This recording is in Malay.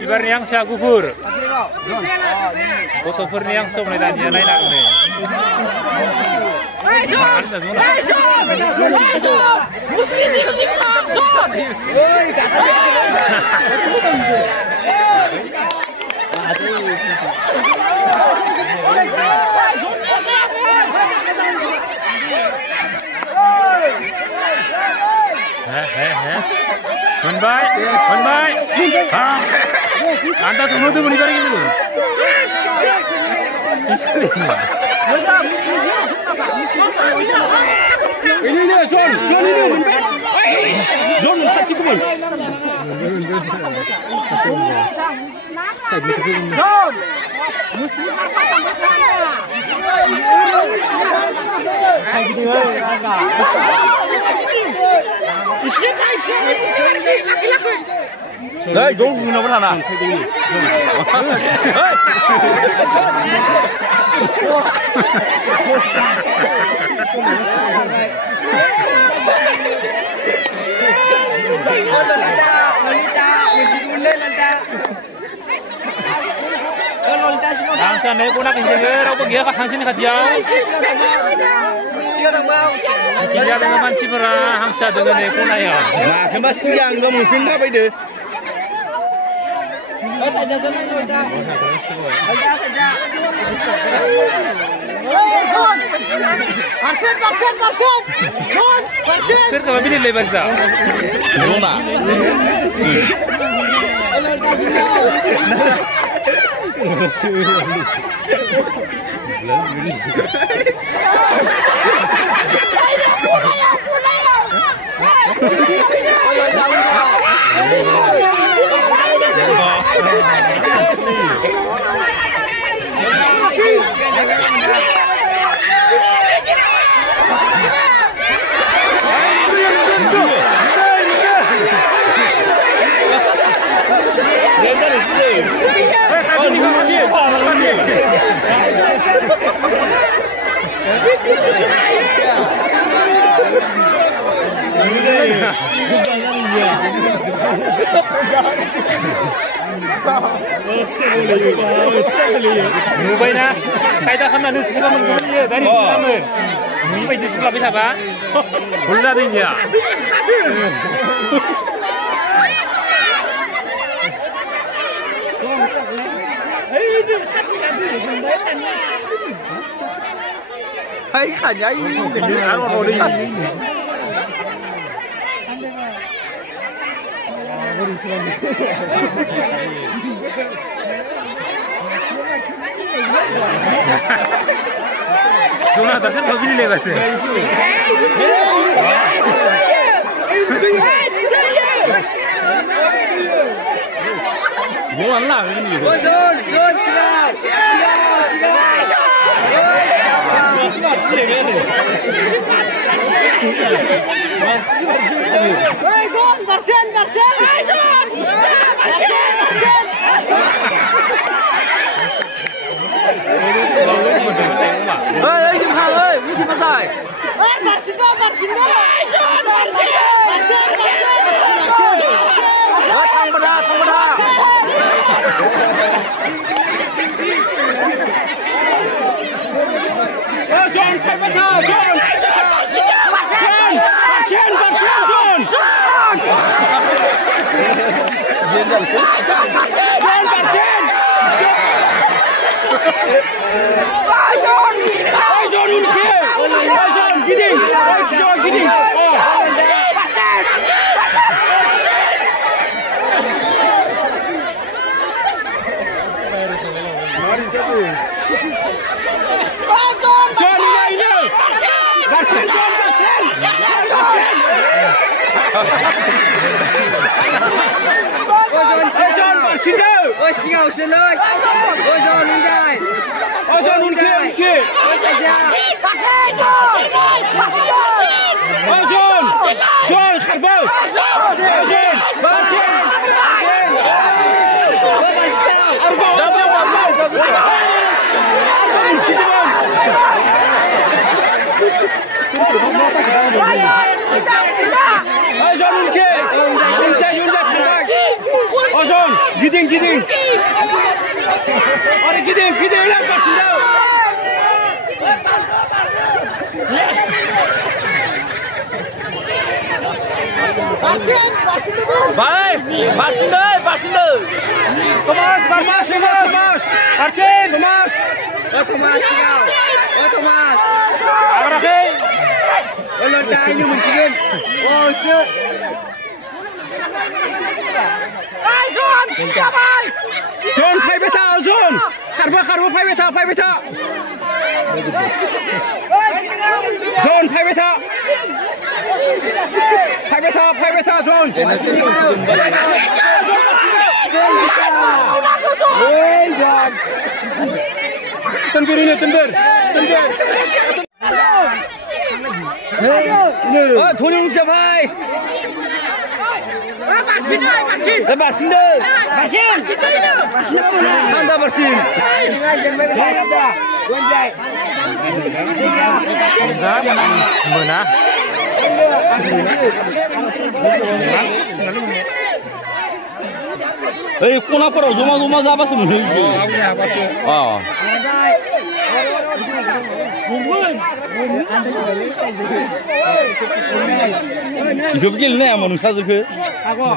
Bibarnya yang saya gugur. Fotonya yang sok nih tadi naik lagi nih. Menbaik. Anda semua tu beri bagi dulu. Ini dia, John ini menbaik. John tak cukup. John, mesti apa tambah sana? Đấy, cũng nó vẫn là nào. Hàng này cũng đã kinh doanh đâu có nghĩa các hàng xin khát giàu. Kita dengan manci merah hangsa dengan ekor ayam. Nah, hebat siang kamu mungkin apa itu? Oh saja sama Nolda. Nolda saja. Parsen. Sir kamu pilih lebar dah. Lima. Nolda Mubay na, kahit ako na sila menggunakan dia dari pertama. Mubay di sebelah bisa pak, boleh din dia. Hai khanya ini, apa boleh? Cuma dasar kau pilih lepas ni. Bukan lah ini. Zon, siap. Ơi, Kim Hàng ơi, Vũ Kim Phát Sài. Thăng bật ra. John, khai bắt thơ, John. Ôi siêu xin ơi. Ôi giời nun dài. Ôi giời nun kia. Ôi sai ra. Ôi John. John khát bơ. Ôi John. Bắt trên. Ôi John nun kia. Yun ra thằng Giting. Orang giting lah kau sudah. Baik, Barsinda. Thomas. Arcin. Thomas. Agrahe. Orang dah ini mencium. Oh, siap. John, phai beta, John. Karba, phai beta. John, phai beta, John. Tenber. Oh, Tony siapa? Barsin mana? Anda Barsin. Mana? Kona paro joma jaba semua. Oh. Hidup gil ni aman usah juga. Aku.